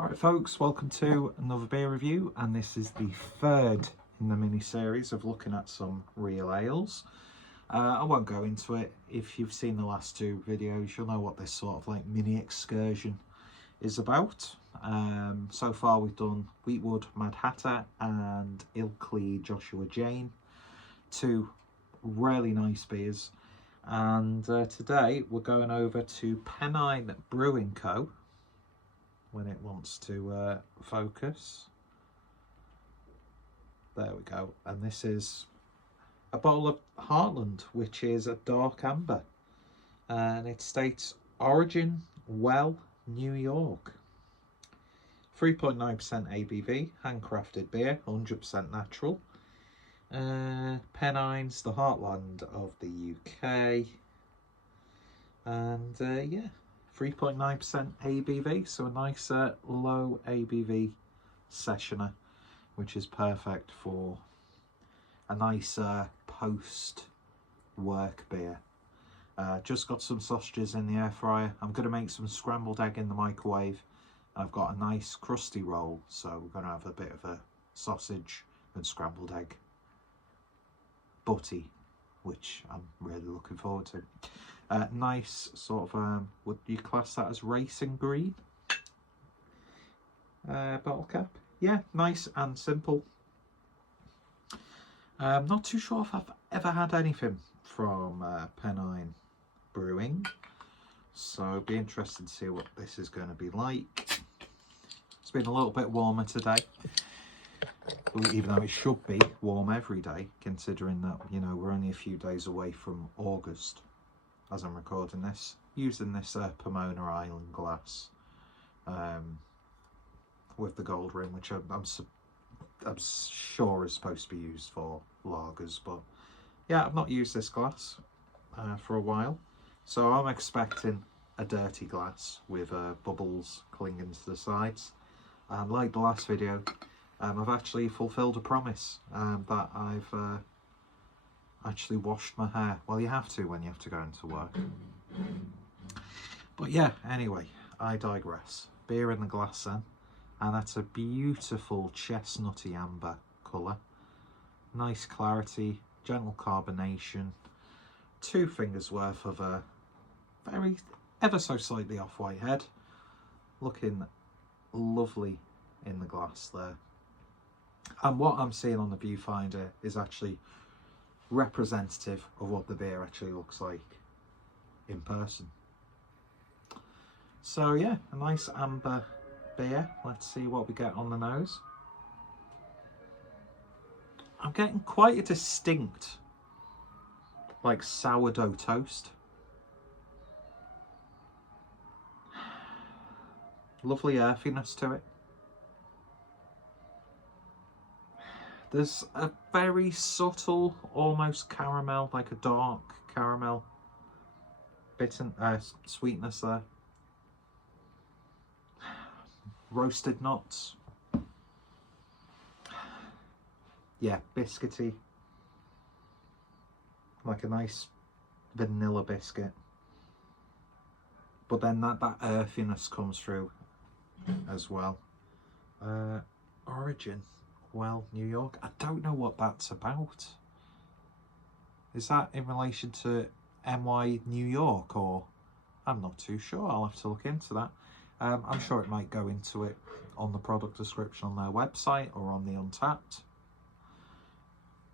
Alright folks, welcome to another beer review, and this is the third in the mini-series of looking at some real ales. I won't go into it. If you've seen the last two videos, you'll know what this sort of like mini excursion is about. So far we've done Wheatwood Mad Hatter and Ilkley Joshua Jane, two really nice beers, and today we're going over to Pennine Brewing Co. when it wants to focus. There we go. And this is a bottle of Heartland, which is a dark amber, and it states origin Well, New York. 3.9% ABV, handcrafted beer, 100% natural. Pennine's the heartland of the UK, and yeah, 3.9% ABV, so a nice low ABV sessioner, which is perfect for a nice post work beer. Just got some sausages in the air fryer. I'm going to make some scrambled egg in the microwave. I've got a nice crusty roll, so we're going to have a bit of a sausage and scrambled egg butty, which I'm really looking forward to. Nice sort of, would you class that as racing green? Bottle cap. Yeah, nice and simple. Not too sure if I've ever had anything from Pennine Brewing, so be interested to see what this is going to be like. It's been a little bit warmer today, even though it should be warm every day, considering that, you know, we're only a few days away from August as I'm recording this, using this Pomona Island glass with the gold rim, which I'm sure is supposed to be used for lagers, but yeah, I've not used this glass for a while, so I'm expecting a dirty glass with bubbles clinging to the sides. And like the last video, I've actually fulfilled a promise that I've actually washed my hair. Well, you have to when you have to go into work. But yeah, anyway, I digress. Beer in the glass then, and that's a beautiful chestnutty amber colour. Nice clarity, gentle carbonation, 2 fingers worth of a very ever so slightly off-white head. Looking lovely in the glass there. And what I'm seeing on the viewfinder is actually representative of what the beer actually looks like in person. So yeah, a nice amber beer. Let's see what we get on the nose. I'm getting quite a distinct, like, sourdough toast. Lovely earthiness to it. There's a very subtle, almost caramel, like a dark caramel sweetness there. Roasted nuts. Yeah, biscuity. Like a nice vanilla biscuit. But then that earthiness comes through as well. Origin Well, New York. I don't know what that's about. Is that in relation to NY New York, or I'm not too sure. I'll have to look into that. I'm sure it might go into it on the product description on their website or on the Untappd.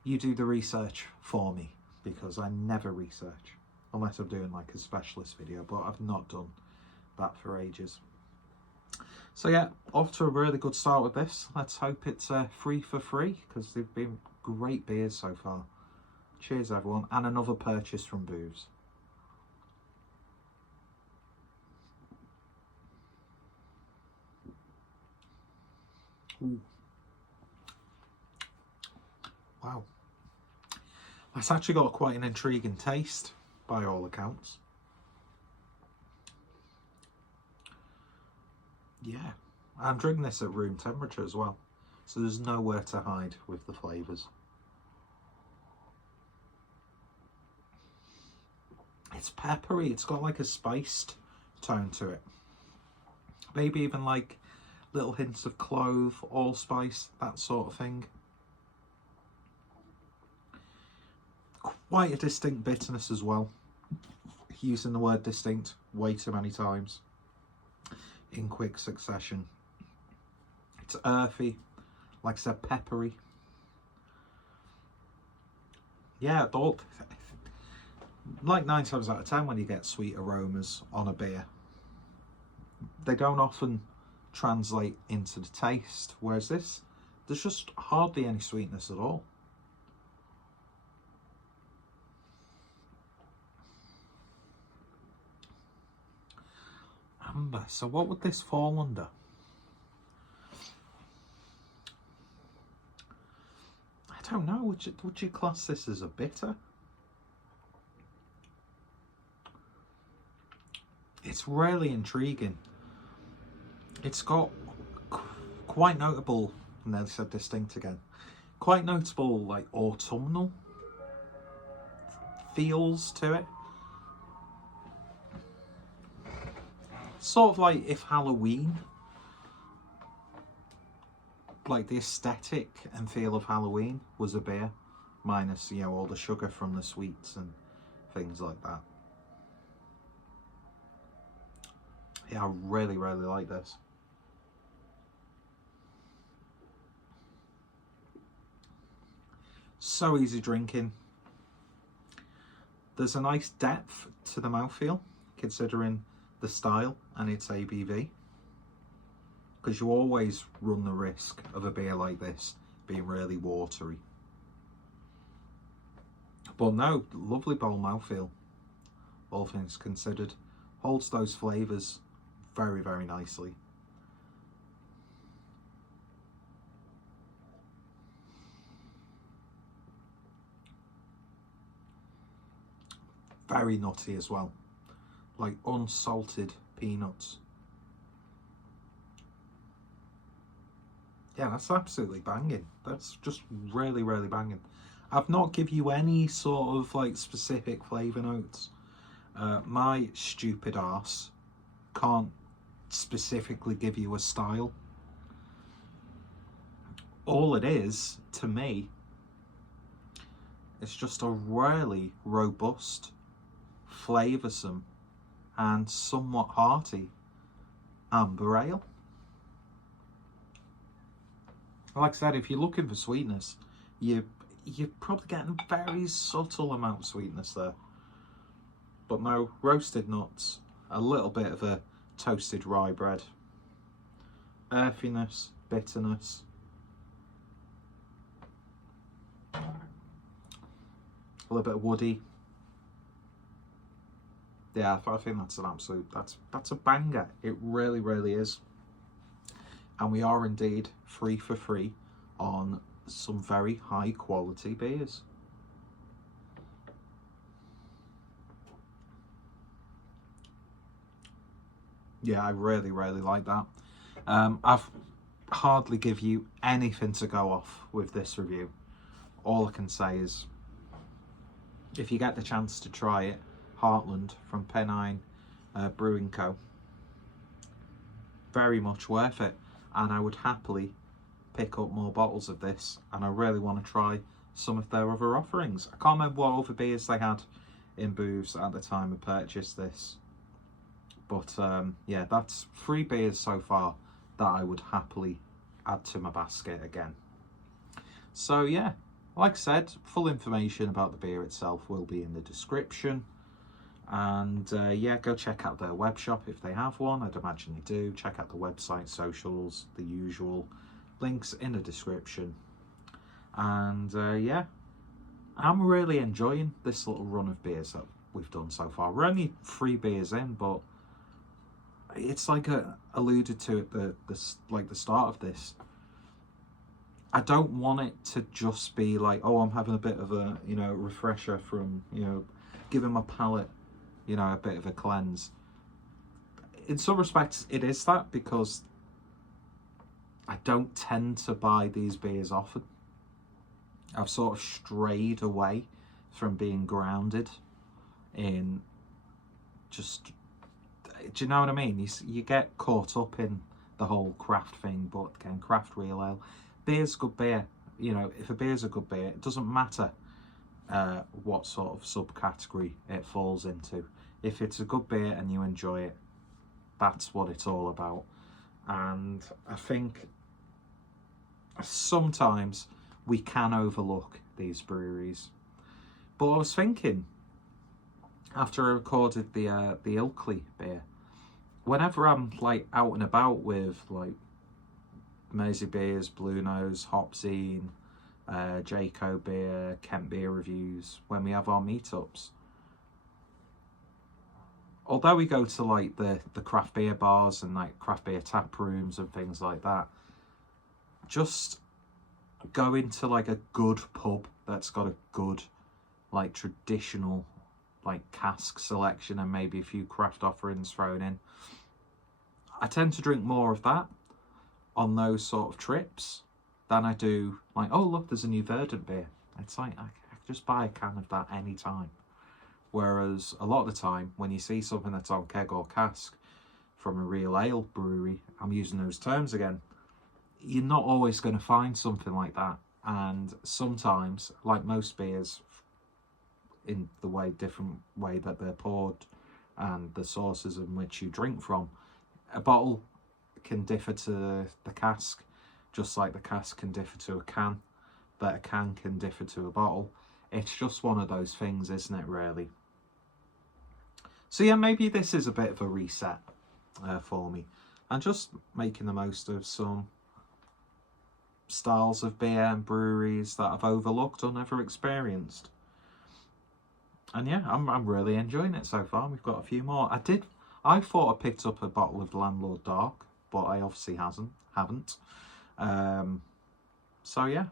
You do the research for me, because I never research unless I'm doing like a specialist video, but I've not done that for ages. So yeah, off to a really good start with this. Let's hope it's free for free, because they've been great beers so far. Cheers everyone, and another purchase from Booze. Ooh. Wow. That's actually got quite an intriguing taste, by all accounts. Yeah, I'm drinking this at room temperature as well, so there's nowhere to hide with the flavours. It's peppery, it's got like a spiced tone to it. Maybe even like little hints of clove, allspice, that sort of thing. Quite a distinct bitterness as well. Using the word distinct way too many times in quick succession. It's earthy, like I said, peppery. Yeah, like 9 times out of 10 when you get sweet aromas on a beer, they don't often translate into the taste, whereas this, there's just hardly any sweetness at all. Amber, so what would this fall under? I don't know, would you class this as a bitter? It's really intriguing. It's got quite notable, and then said distinct again, quite notable like autumnal feels to it. Sort of like if Halloween, like the aesthetic and feel of Halloween was a beer, minus, you know, all the sugar from the sweets and things like that. Yeah, I really, really like this. So easy drinking. There's a nice depth to the mouthfeel, considering the style and its ABV. Because you always run the risk of a beer like this being really watery. But no, lovely bold mouthfeel, all things considered. Holds those flavours very, very nicely. Very nutty as well, like unsalted peanuts. Yeah, that's absolutely banging. That's just really, really banging. I've not given you any sort of like specific flavour notes. My stupid arse can't specifically give you a style. All it is, to me, it's just a really robust, flavoursome and somewhat hearty amber ale. Like I said, if you're looking for sweetness, you're probably getting a very subtle amount of sweetness there. But no, roasted nuts, a little bit of a toasted rye bread, earthiness, bitterness, a little bit of woody. Yeah, I think that's an absolute, that's a banger. It really, really is. And we are indeed 3 for 3 on some very high quality beers. Yeah, I really, really like that. I've hardly give you anything to go off with this review. All I can say is, if you get the chance to try it, Heartland from Pennine Brewing Co. Very much worth it, and I would happily pick up more bottles of this, and I really want to try some of their other offerings. I can't remember what other beers they had in booths at the time I purchased this, but yeah, that's 3 beers so far that I would happily add to my basket again. So yeah, like I said, full information about the beer itself will be in the description. And yeah, go check out their web shop if they have one. I'd imagine they do. Check out the website, socials, the usual links in the description. And yeah, I'm really enjoying this little run of beers that we've done so far. We're only 3 beers in, but it's like I alluded to at the start of this. I don't want it to just be like, oh, I'm having a bit of a, you know, refresher from, you know, giving my palate, you know, a bit of a cleanse. In some respects, it is that, because I don't tend to buy these beers often. I've sort of strayed away from being grounded in just, do you know what I mean? You get caught up in the the whole craft thing, but again, craft real ale. Beer's good beer. You know, if a beer's a good beer, it doesn't matter what sort of subcategory it falls into. If it's a good beer and you enjoy it, that's what it's all about. And I think sometimes we can overlook these breweries. But I was thinking, after I recorded the Ilkley beer, whenever I'm like out and about with like Mersey Beers, Blue Nose, Hopzine, Jayco Beer, Kent Beer Reviews, when we have our meetups, although we go to like the craft beer bars and like craft beer tap rooms and things like that, just going to like a good pub that's got a good like traditional like cask selection and maybe a few craft offerings thrown in. I tend to drink more of that on those sort of trips than I do like, oh look, there's a new Verdant beer. It's like I can just buy a can of that anytime. Whereas a lot of the time when you see something that's on keg or cask from a real ale brewery, I'm using those terms again, you're not always going to find something like that. And sometimes, like most beers, in the different way that they're poured and the sources in which you drink from, a bottle can differ to the cask, just like the cask can differ to a can, that a can can differ to a bottle. It's just one of those things, isn't it, really? So yeah, maybe this is a bit of a reset for me, and just making the most of some styles of beer and breweries that I've overlooked or never experienced. And yeah, I'm really enjoying it so far. We've got a few more. I thought I picked up a bottle of Landlord Dark, but I obviously haven't. So yeah,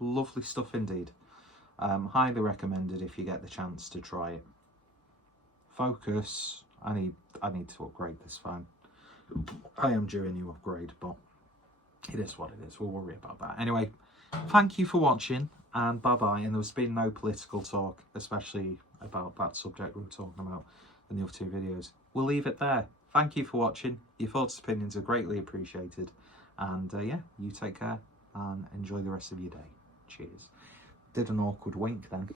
lovely stuff indeed. Highly recommended if you get the chance to try it. Focus. I need to upgrade this phone. I am due a new upgrade, but it is what it is. We'll worry about that. Anyway, thank you for watching, and bye-bye. And there's been no political talk, especially about that subject we were talking about in the other two videos. We'll leave it there. Thank you for watching. Your thoughts and opinions are greatly appreciated. And yeah, you take care and enjoy the rest of your day. Cheers. Did an awkward wink then.